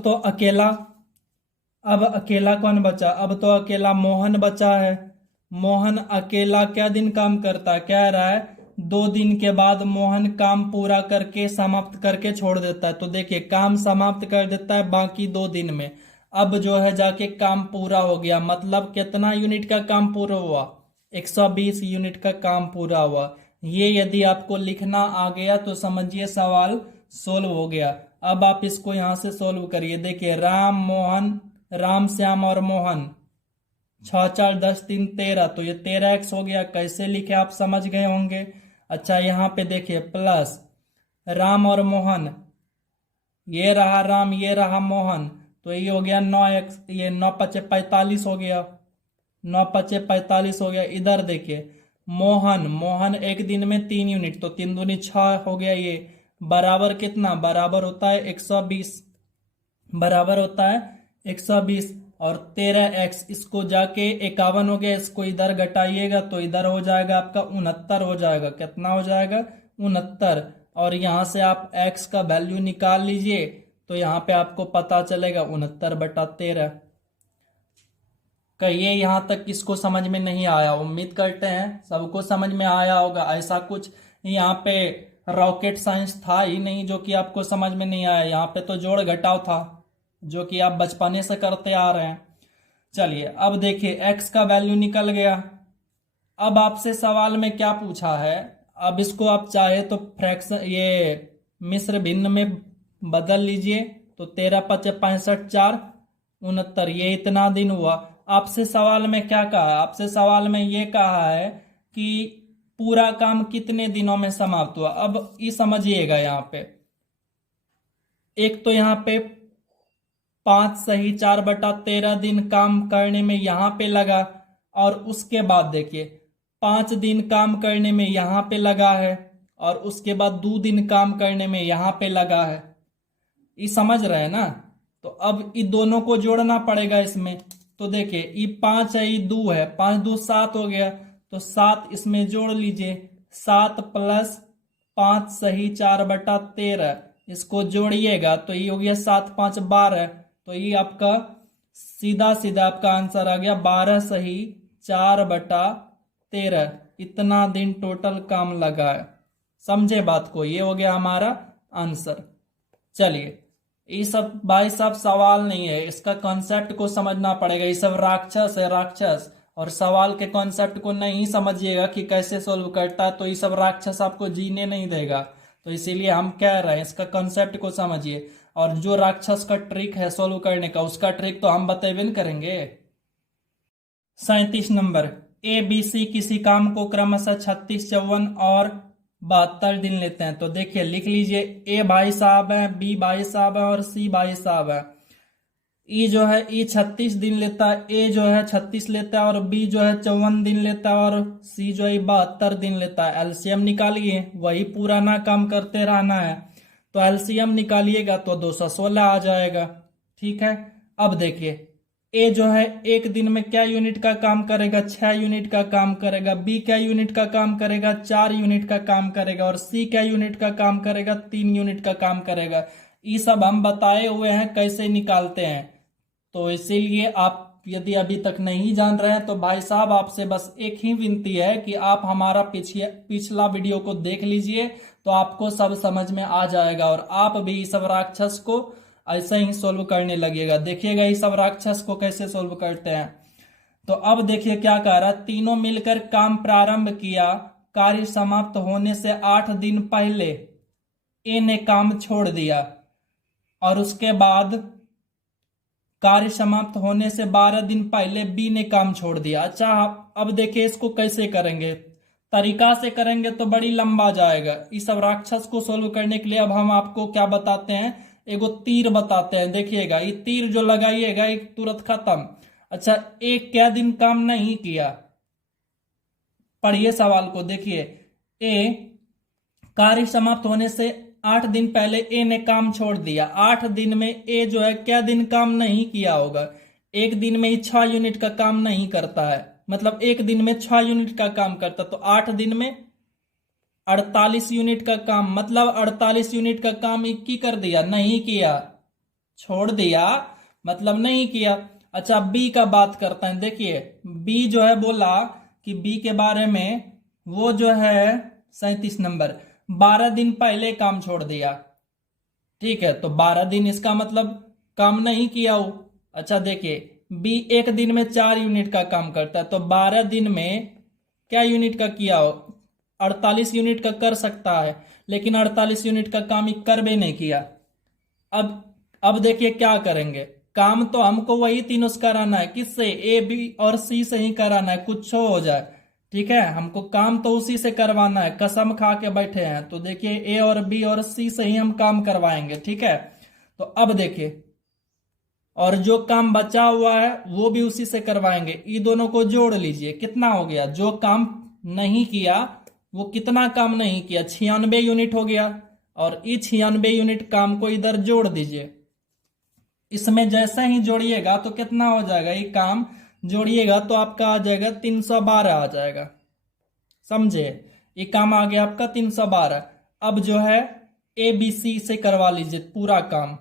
अकेला कौन बचा, अब तो अकेला मोहन बचा है। मोहन अकेला क्या दिन काम करता है, कह रहा है 2 दिन के बाद मोहन काम पूरा करके समाप्त करके छोड़ देता है। तो देखिए काम समाप्त कर देता है बाकी 2 दिन में। अब जो है जाके काम पूरा हो गया, मतलब कितना यूनिट का काम पूरा हुआ, 120 यूनिट का काम पूरा हुआ। ये यदि आपको लिखना आ गया तो समझिए सवाल सोल्व हो गया। अब आप इसको यहां से सोल्व करिए। देखिए राम श्याम और मोहन 6 4 10 3 13, तो ये 13x हो गया। कैसे लिखे आप समझ गए होंगे। अच्छा यहाँ पे देखिए प्लस राम और मोहन, ये रहा राम ये रहा मोहन, तो ये हो गया 9x, ये 9 5 45 हो गया, 9 5 45 हो गया। इधर देखिए मोहन एक दिन में 3 यूनिट, तो 3 दूनी 6 हो गया। ये बराबर कितना, बराबर होता है 120, बराबर होता है 120। और 13x, इसको जाके 51 हो गया, इसको इधर घटाइएगा तो इधर हो जाएगा आपका 69 हो जाएगा। कितना हो जाएगा, 69। और यहां से आप x का वैल्यू निकाल लीजिए, तो यहाँ पे आपको पता चलेगा 69/13। कहिए यहां तक किसको समझ में नहीं आया, उम्मीद करते हैं सबको समझ में आया होगा। ऐसा कुछ यहाँ पे रॉकेट साइंस था ही नहीं जो कि आपको समझ में नहीं आया। यहाँ पे तो जोड़ घटाव था जो कि आप बचपने से करते आ रहे हैं। चलिए अब देखिए x का वैल्यू निकल गया, अब आपसे सवाल में क्या पूछा है, अब इसको आप चाहे तो फ्रैक्शन ये मिश्र भिन्न में बदल लीजिए। तो 13×5 = 65, 4 × 69, ये इतना दिन हुआ। आपसे सवाल में क्या कहा है, आपसे सवाल में ये कहा है कि पूरा काम कितने दिनों में समाप्त हुआ। अब ये समझिएगा, यहाँ पे एक तो यहाँ पे 5 सही 4/13 दिन काम करने में यहाँ पे लगा, और उसके बाद देखिए 5 दिन काम करने में यहाँ पे लगा है, और उसके बाद 2 दिन काम करने में यहाँ पे लगा है। ये समझ रहे हैं ना। तो अब इन दोनों को जोड़ना पड़ेगा इसमें। तो देखिए ये 5 है, ये 2 है, 5 2 7 हो गया। तो 7 इसमें जोड़ लीजिए, 7 + 5 सही 4/13, इसको जोड़िएगा तो ये हो गया 7 5 12। तो ये आपका सीधा सीधा आपका आंसर आ गया 12 सही 4/13। इतना दिन टोटल काम लगा है। समझे बात को, ये हो गया हमारा आंसर। चलिए, ये सब भाई साहब सवाल नहीं है, इसका कॉन्सेप्ट को समझना पड़ेगा। ये सब राक्षस है, राक्षस। और सवाल के कॉन्सेप्ट को नहीं समझिएगा कि कैसे सोल्व करता है तो ये सब राक्षस आपको जीने नहीं देगा। तो इसीलिए हम कह रहे हैं इसका कॉन्सेप्ट को समझिए। और जो राक्षस का ट्रिक है सोल्व करने का, उसका ट्रिक तो हम बतेबे न करेंगे। 37 नंबर, ए बी सी किसी काम को क्रमशः 36, 54 और 72 दिन लेते हैं। तो देखिए लिख लीजिए, ए भाई साहब है, बी भाई साहब है और सी भाई साहब है। ई जो है ई 36 दिन लेता है, ए जो है 36 लेता है, और बी जो है 54 दिन लेता है, और सी जो है 72 दिन लेता है। एलसीएम निकालिए, वही पुराना काम करते रहना है। तो एलसीएम निकालिएगा तो 216 आ जाएगा। ठीक है। अब देखिए ए जो है एक दिन में क्या यूनिट का काम करेगा, 6 यूनिट का काम करेगा। बी क्या यूनिट का काम करेगा, 4 यूनिट का काम करेगा। और सी क्या यूनिट का काम करेगा, 3 यूनिट का काम करेगा। ये सब हम बताए हुए हैं कैसे निकालते हैं। तो इसीलिए आप यदि अभी तक नहीं जान रहे हैं तो भाई साहब आपसे बस एक ही विनती है कि आप हमारा पिछला वीडियो को देख लीजिए, तो आपको सब समझ में आ जाएगा। और आप भी इस सब राक्षस को ऐसे ही सोल्व करने लगिएगा। देखिएगा इस सब राक्षस को कैसे सोल्व करते हैं। तो अब देखिए क्या कह रहा है, तीनों मिलकर काम प्रारंभ किया। कार्य समाप्त होने से 8 दिन पहले ए ने काम छोड़ दिया, और उसके बाद कार्य समाप्त होने से 12 दिन पहले बी ने काम छोड़ दिया। अच्छा, अब देखिए इसको कैसे करेंगे। तरीका से करेंगे तो बड़ी लंबा जाएगा। इस सब राक्षस को सोल्व करने के लिए अब हम आपको क्या बताते हैं, एगो तीर बताते हैं। देखिएगा ये तीर जो लगाइएगा एक तुरंत खत्म। अच्छा, एक क्या दिन काम नहीं किया, पढ़िए सवाल को। देखिए ए कार्य समाप्त होने से 8 दिन पहले ए ने काम छोड़ दिया। 8 दिन में ए जो है क्या दिन काम नहीं किया होगा। एक दिन में ही 6 यूनिट का काम नहीं करता है, मतलब एक दिन में 6 यूनिट का काम करता, तो 8 दिन में 48 यूनिट का काम, मतलब 48 यूनिट का काम की कर दिया, नहीं किया, छोड़ दिया, मतलब नहीं किया। अच्छा, बी का बात करते हैं। देखिए बी जो है बोला कि बी के बारे में, वो जो है 37 नंबर, 12 दिन पहले काम छोड़ दिया। ठीक है, तो 12 दिन इसका मतलब काम नहीं किया हो। अच्छा देखिए बी एक दिन में 4 यूनिट का काम करता है, तो 12 दिन में क्या यूनिट का किया हो, 48 यूनिट का कर सकता है, लेकिन 48 यूनिट का काम ही कर भी नहीं किया। अब देखिए क्या करेंगे, काम तो हमको वही तीनों से कराना है। किससे, ए बी और सी से ही कराना है, कुछ हो जाए। ठीक है, हमको काम तो उसी से करवाना है, कसम खा के बैठे हैं। तो देखिए ए और बी और सी से ही हम काम करवाएंगे। ठीक है, तो अब देखिए, और जो काम बचा हुआ है वो भी उसी से करवाएंगे। ये दोनों को जोड़ लीजिए, कितना हो गया, जो काम नहीं किया वो कितना काम नहीं किया, 96 यूनिट हो गया। और इस 96 यूनिट काम को इधर जोड़ दीजिए। इसमें जैसे ही जोड़िएगा तो कितना हो जाएगा, ये काम जोड़िएगा तो आपका आ जाएगा 312 आ जाएगा। समझे, ये काम आ गया आपका 312। अब जो है ए बी सी से करवा लीजिए पूरा काम,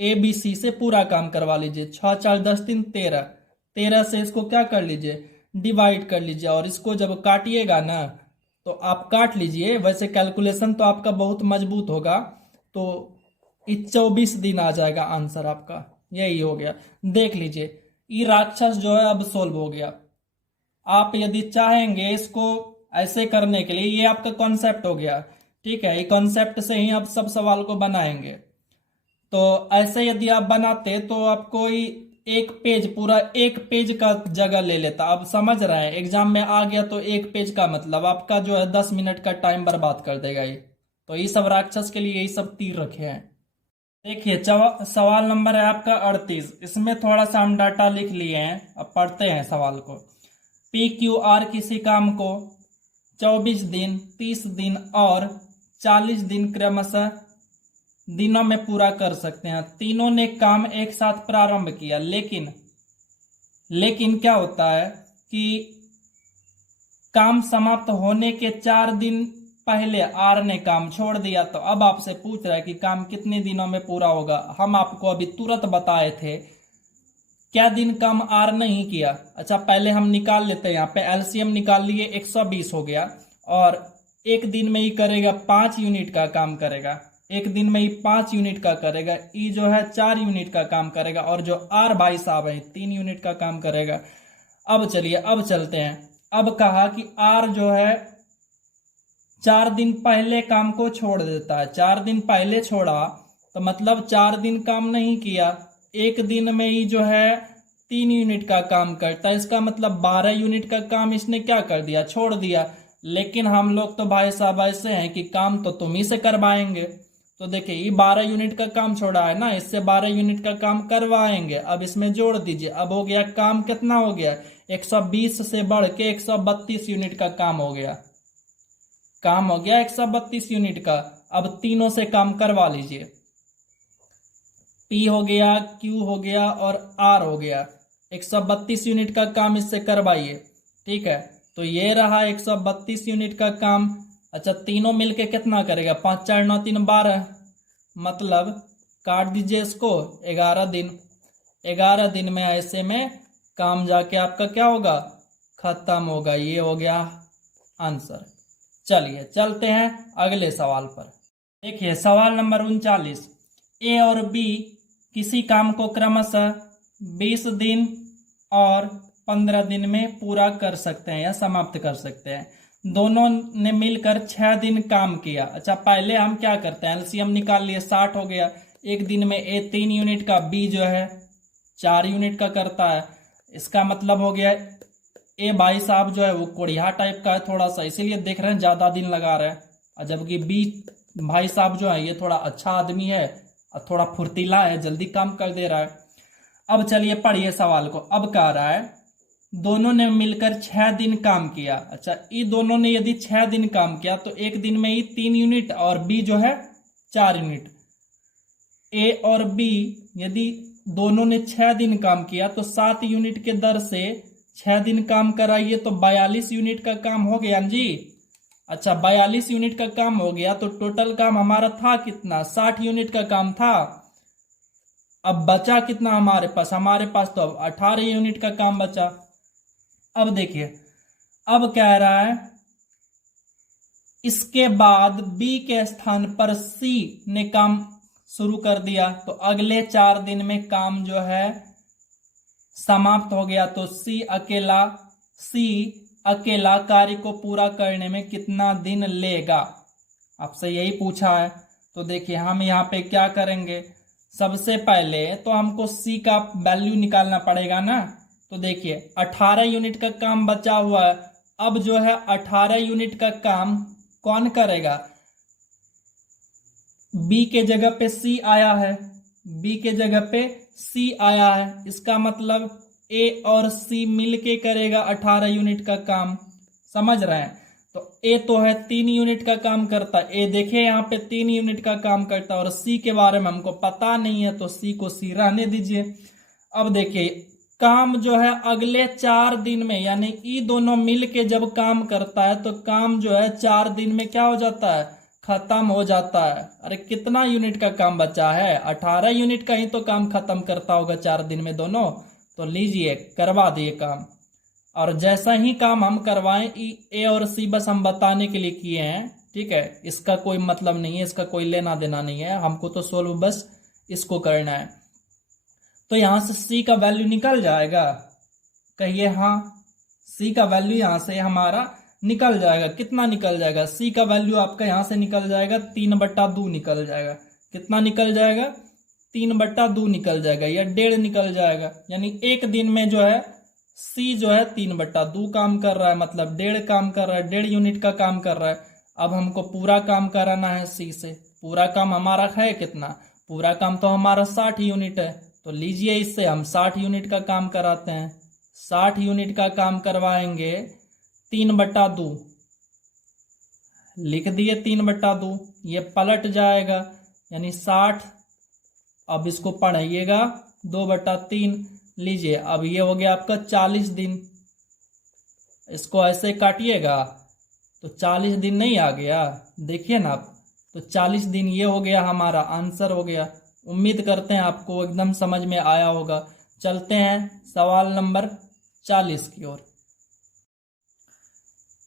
ए बी सी से पूरा काम करवा लीजिए। 6 4 10 3 13, 13 से इसको क्या कर लीजिए, डिवाइड कर लीजिए। और इसको जब काटिएगा ना तो आप काट लीजिए, वैसे कैलकुलेशन तो आपका बहुत मजबूत होगा, तो 24 दिन आ जाएगा आंसर आपका। यही हो गया, देख लीजिए ये राक्षस जो है अब सोल्व हो गया। आप यदि चाहेंगे इसको ऐसे करने के लिए, ये आपका कॉन्सेप्ट हो गया, ठीक है, ये कॉन्सेप्ट से ही आप सब सवाल को बनाएंगे। तो ऐसे यदि आप बनाते तो आपको एक पेज, पूरा एक पेज का जगह ले लेता। आप समझ रहे हैं, एग्जाम में आ गया तो एक पेज का मतलब आपका जो है 10 मिनट का टाइम बर्बाद कर देगा ये। तो ये सब राक्षस के लिए यही सब तीर रखे हैं। देखिए सवाल नंबर है आपका 38। इसमें थोड़ा सा हम डाटा लिख लिए हैं, अब पढ़ते हैं सवाल को। पी क्यू आर किसी काम को 24 दिन, 30 दिन और 40 दिन क्रमशः दिनों में पूरा कर सकते हैं। तीनों ने काम एक साथ प्रारंभ किया, लेकिन क्या होता है कि काम समाप्त होने के 4 दिन पहले आर ने काम छोड़ दिया। तो अब आपसे पूछ रहा है कि काम कितने दिनों में पूरा होगा। हम आपको अभी तुरंत बताए थे क्या दिन काम आर नहीं किया। अच्छा, पहले हम निकाल लेते हैं, यहाँ पे एलसीएम निकाल लिए, 120 हो गया। और एक दिन में ही करेगा 5 यूनिट का काम करेगा, एक दिन में ही 5 यूनिट का करेगा। ई जो है 4 यूनिट का काम करेगा, और जो आर भाई साहब है 3 यूनिट का काम करेगा। अब चलिए, अब चलते हैं। अब कहा कि आर जो है 4 दिन पहले काम को छोड़ देता है। 4 दिन पहले छोड़ा तो मतलब 4 दिन काम नहीं किया, एक दिन में ही जो है 3 यूनिट का काम करता है। इसका मतलब 12 यूनिट का काम इसने क्या कर दिया, छोड़ दिया। लेकिन हम लोग तो भाई साहब ऐसे हैं कि काम तो तुम ही से करवाएंगे। तो देखिए, ये 12 यूनिट का काम छोड़ा है ना, इससे 12 यूनिट का काम करवाएंगे। अब इसमें जोड़ दीजिए, अब हो गया काम कितना हो गया, 120 से बढ़ के 132 यूनिट का काम हो गया। काम हो गया 132 यूनिट का। अब तीनों से काम करवा लीजिए, पी हो गया, क्यू हो गया और आर हो गया। 132 यूनिट का काम इससे करवाइए, ठीक है। तो ये रहा 132 यूनिट का काम। अच्छा, तीनों मिलके कितना करेगा, 5 4 9 3 12, मतलब काट दीजिए इसको, 11 दिन। 11 दिन में ऐसे में काम जाके आपका क्या होगा, खत्म होगा। ये हो गया आंसर। चलिए चलते हैं अगले सवाल पर। देखिए सवाल नंबर 39। ए और बी किसी काम को क्रमशः 20 दिन और 15 दिन में पूरा कर सकते हैं या समाप्त कर सकते हैं। दोनों ने मिलकर 6 दिन काम किया। अच्छा, पहले हम क्या करते हैं, एलसीएम निकाल लिए, 60 हो गया। एक दिन में ए 3 यूनिट का, बी जो है 4 यूनिट का करता है। इसका मतलब हो गया ए भाई साहब जो है वो कोढ़िया टाइप का है थोड़ा सा, इसीलिए देख रहे हैं ज्यादा दिन लगा रहे हैं। जबकि बी भाई साहब जो है ये थोड़ा अच्छा आदमी है और थोड़ा फुर्तीला है, जल्दी काम कर दे रहा है। अब चलिए पढ़िए सवाल को। अब कह रहा है दोनों ने मिलकर 6 दिन काम किया। अच्छा, ये दोनों ने यदि 6 दिन काम किया तो एक दिन में ही 3 यूनिट और बी जो है 4 यूनिट। ए और बी यदि दोनों ने 6 दिन काम किया तो 7 यूनिट के दर से 6 दिन काम कराइए तो 42 यूनिट का काम हो गया जी। अच्छा, 42 यूनिट का काम हो गया तो टोटल काम हमारा था कितना, 60 यूनिट का काम था। अब बचा कितना हमारे पास, हमारे पास तो अब 18 यूनिट का काम बचा। अब देखिए, अब कह रहा है इसके बाद बी के स्थान पर सी ने काम शुरू कर दिया तो अगले 4 दिन में काम जो है समाप्त हो गया। तो सी अकेला कार्य को पूरा करने में कितना दिन लेगा, आपसे यही पूछा है। तो देखिए हम यहाँ पे क्या करेंगे, सबसे पहले तो हमको सी का वैल्यू निकालना पड़ेगा ना। तो देखिए 18 यूनिट का काम बचा हुआ है। अब जो है 18 यूनिट का काम कौन करेगा, बी के जगह पे सी आया है, बी के जगह पे सी आया है। इसका मतलब ए और सी मिलके करेगा 18 यूनिट का काम, समझ रहे हैं। तो ए तो है 3 यूनिट का काम करता है, ए देखिए यहाँ पे 3 यूनिट का काम करता है, और सी के बारे में हमको पता नहीं है तो सी को सी रहने दीजिए। अब देखिए काम जो है अगले 4 दिन में, यानी ये दोनों मिलके जब काम करता है तो काम जो है 4 दिन में क्या हो जाता है, खत्म हो जाता है। अरे कितना यूनिट का काम बचा है, 18 यूनिट का ही तो काम खत्म करता होगा 4 दिन में दोनों। तो लीजिए करवा दिए काम। और जैसा ही काम हम करवाएं, ए और सी बस हम बताने के लिए किए हैं, ठीक है। इसका कोई मतलब नहीं है, इसका कोई लेना देना नहीं है, हमको तो सोल्व बस इसको करना है। तो यहां से सी का वैल्यू निकल जाएगा, कहिए हाँ। सी का वैल्यू यहां से हमारा निकल जाएगा। कितना निकल जाएगा? सी का वैल्यू आपका यहां से निकल जाएगा 3/2 निकल जाएगा। कितना निकल जाएगा? 3/2 निकल जाएगा या 1.5 निकल जाएगा। यानी एक दिन में जो है सी जो है 3/2 काम कर रहा है, मतलब 1.5 काम कर रहा है, 1.5 यूनिट का काम कर रहा है। अब हमको पूरा काम कराना है सी से। पूरा काम हमारा है कितना? पूरा काम तो हमारा 60 यूनिट है। तो लीजिए इससे हम 60 यूनिट का काम कराते हैं। 60 यूनिट का काम करवाएंगे 3/2, लिख दिए 3/2, ये पलट जाएगा यानी 60। अब इसको पढ़ाइएगा 2/3। लीजिए अब ये हो गया आपका 40 दिन। इसको ऐसे काटिएगा तो 40 दिन नहीं आ गया? देखिए ना आप, तो 40 दिन ये हो गया, हमारा आंसर हो गया। उम्मीद करते हैं आपको एकदम समझ में आया होगा। चलते हैं सवाल नंबर 40 की ओर।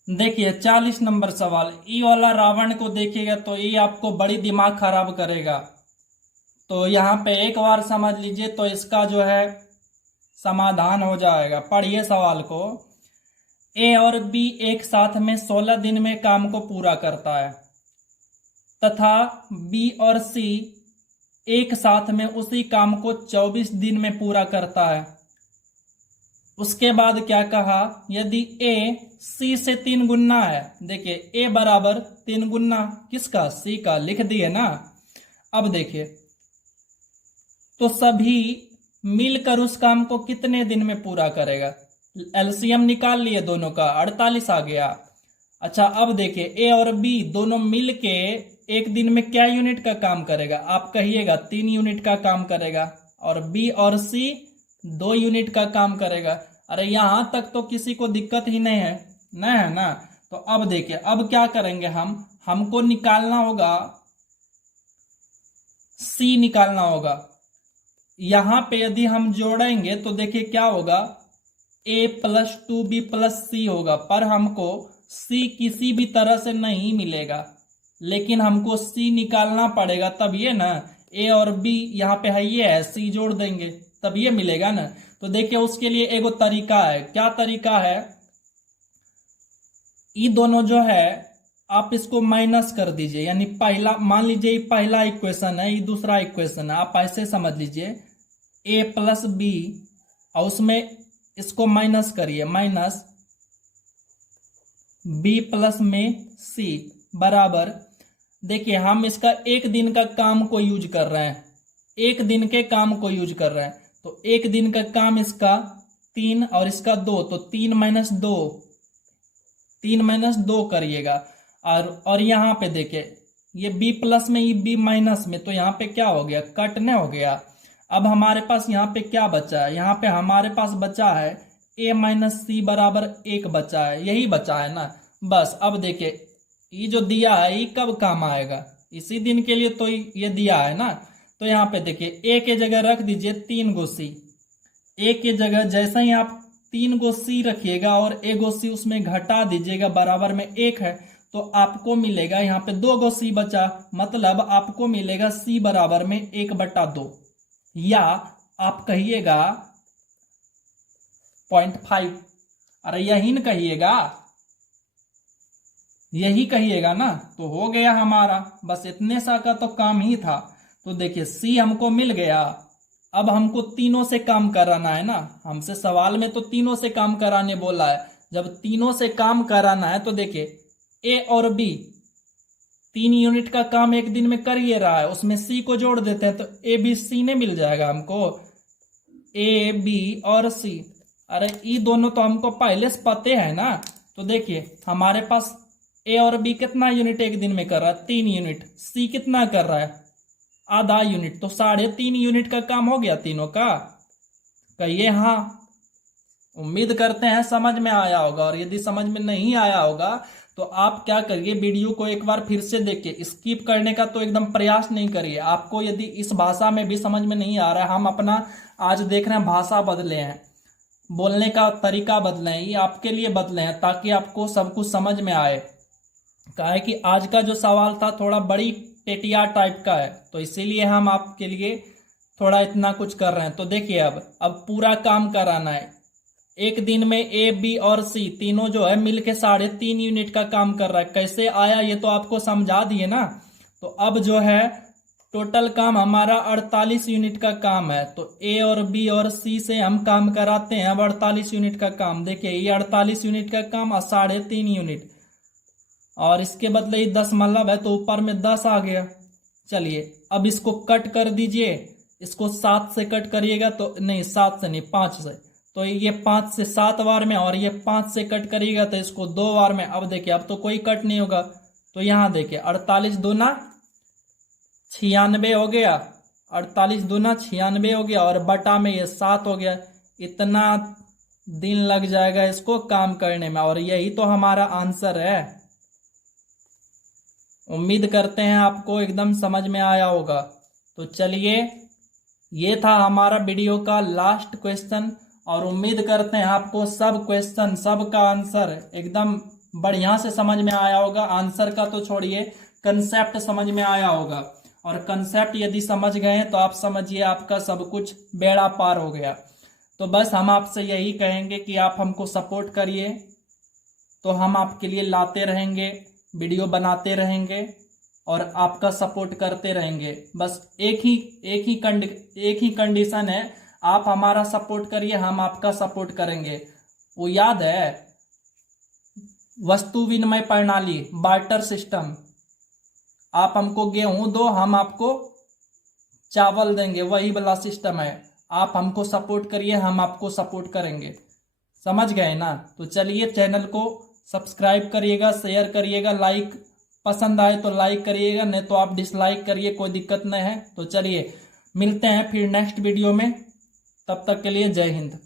देखिए 40 नंबर सवाल, ई वाला रावण को देखिएगा तो ये आपको बड़ी दिमाग खराब करेगा। तो यहाँ पे एक बार समझ लीजिए तो इसका जो है समाधान हो जाएगा। पढ़िए सवाल को। ए और बी एक साथ में 16 दिन में काम को पूरा करता है तथा बी और सी एक साथ में उसी काम को 24 दिन में पूरा करता है। उसके बाद क्या कहा? यदि ए सी से 3 गुना है। देखिए ए बराबर 3 गुना किसका? सी का, लिख दिए ना। अब देखिए तो सभी मिलकर उस काम को कितने दिन में पूरा करेगा? एलसीएम निकाल लिए दोनों का, 48 आ गया। अच्छा अब देखिए ए और बी दोनों मिलके एक दिन में क्या यूनिट का काम करेगा? आप कहिएगा 3 यूनिट का काम करेगा। और बी और सी 2 यूनिट का काम करेगा। अरे यहां तक तो किसी को दिक्कत ही नहीं है, नहीं है ना? तो अब देखिए अब क्या करेंगे हमको निकालना होगा, सी निकालना होगा। यहां पे यदि हम जोड़ेंगे तो देखिए क्या होगा, a + 2b + c होगा। पर हमको c किसी भी तरह से नहीं मिलेगा, लेकिन हमको c निकालना पड़ेगा तब ये ना। a और b यहाँ पे है, ये है, c जोड़ देंगे तब ये मिलेगा ना। तो देखिए उसके लिए एगो तरीका है। क्या तरीका है? ये दोनों जो है आप इसको माइनस कर दीजिए। यानी पहला, मान लीजिए ये पहला इक्वेशन है, ये दूसरा इक्वेशन है। आप ऐसे समझ लीजिए a + b और उसमें इसको माइनस करिए, माइनस b + में c बराबर। देखिए हम इसका एक दिन का काम को यूज कर रहे हैं, एक दिन के काम को यूज कर रहे हैं। तो एक दिन का काम इसका 3 और इसका 2, तो 3 - 2, 3 - 2 करिएगा। और यहाँ पे देखिए ये b प्लस में, ये b माइनस में, तो यहाँ पे क्या हो गया? कट नहीं हो गया। अब हमारे पास यहाँ पे क्या बचा है? यहाँ पे हमारे पास बचा है a - c बराबर 1 बचा है, यही बचा है ना। बस अब देखिए ये जो दिया है ये कब काम आएगा? इसी दिन के लिए तो ये दिया है ना। तो यहाँ पे देखिए a के जगह रख दीजिए 3 गो c। a के जगह जैसे ही आप 3 गो c रखिएगा और 1 गो c उसमें घटा दीजिएगा, बराबर में 1 है, तो आपको मिलेगा यहाँ पे 2 गो c बचा, मतलब आपको मिलेगा c बराबर में 1/2, या आप कहिएगा 0.5। अरे यही न कहिएगा, यही कहिएगा ना। तो हो गया हमारा, बस इतने सा का तो काम ही था। तो देखिए c हमको मिल गया। अब हमको तीनों से काम कराना है ना। हमसे सवाल में तो तीनों से काम कराने बोला है। जब तीनों से काम कराना है तो देखिए ए और बी 3 यूनिट का काम एक दिन में कर ही रहा है, उसमें सी को जोड़ देते हैं तो ए बी सी ने मिल जाएगा हमको, ए बी और सी। अरे ये दोनों तो हमको पहले से पते हैं ना। तो देखिए हमारे पास ए और बी कितना यूनिट एक दिन में कर रहा है? 3 यूनिट। सी कितना कर रहा है? आधा यूनिट। तो 3.5 यूनिट का काम हो गया तीनों का। कहिए हाँ। उम्मीद करते हैं समझ में आया होगा। और यदि समझ में नहीं आया होगा तो आप क्या करिए, वीडियो को एक बार फिर से देखिए। स्किप करने का तो एकदम प्रयास नहीं करिए। आपको यदि इस भाषा में भी समझ में नहीं आ रहा है, हम अपना आज देख रहे हैं भाषा बदले हैं, बोलने का तरीका बदले हैं, ये आपके लिए बदले हैं ताकि आपको सब कुछ समझ में आए। क्या है कि आज का जो सवाल था थोड़ा बड़ी टेटिया टाइप का है, तो इसीलिए हम आपके लिए थोड़ा इतना कुछ कर रहे हैं। तो देखिए अब पूरा काम कराना है। एक दिन में ए बी और सी तीनों जो है मिलके 3.5 यूनिट का काम कर रहा है। कैसे आया ये तो आपको समझा दिए ना। तो अब जो है टोटल काम हमारा 48 यूनिट का काम है। तो ए और बी और सी से हम काम कराते हैं अब 48 यूनिट का काम। देखिए ये 48 यूनिट का काम और 3.5 यूनिट, और इसके बदले ये 10 मतलब है तो ऊपर में 10 आ गया। चलिए अब इसको कट कर दीजिए। इसको 7 से कट करिएगा तो नहीं, 7 से नहीं 5 से। तो ये 5 से 7 बार में, और ये 5 से कट करिएगा तो इसको 2 बार में। अब देखिए अब तो कोई कट नहीं होगा। तो यहां देखिए 48 दूना 96 हो गया, 48 दूना 96 हो गया, और बटा में ये 7 हो गया। इतना दिन लग जाएगा इसको काम करने में, और यही तो हमारा आंसर है। उम्मीद करते हैं आपको एकदम समझ में आया होगा। तो चलिए ये था हमारा वीडियो का लास्ट क्वेश्चन, और उम्मीद करते हैं आपको सब क्वेश्चन, सब का आंसर एकदम बढ़िया से समझ में आया होगा। आंसर का तो छोड़िए, कंसेप्ट समझ में आया होगा। और कंसेप्ट यदि समझ गए तो आप समझिए आपका सब कुछ बेड़ा पार हो गया। तो बस हम आपसे यही कहेंगे कि आप हमको सपोर्ट करिए, तो हम आपके लिए लाते रहेंगे, वीडियो बनाते रहेंगे और आपका सपोर्ट करते रहेंगे। बस एक ही कंडीशन है, आप हमारा सपोर्ट करिए, हम आपका सपोर्ट करेंगे। वो याद है वस्तु विनिमय प्रणाली, बार्टर सिस्टम। आप हमको गेहूं दो, हम आपको चावल देंगे, वही वाला सिस्टम है। आप हमको सपोर्ट करिए, हम आपको सपोर्ट करेंगे। समझ गए ना। तो चलिए चैनल को सब्सक्राइब करिएगा, शेयर करिएगा, लाइक पसंद आए तो लाइक करिएगा, नहीं तो आप डिसलाइक करिए, कोई दिक्कत नहीं है। तो चलिए मिलते हैं फिर नेक्स्ट वीडियो में, तब तक के लिए जय हिंद।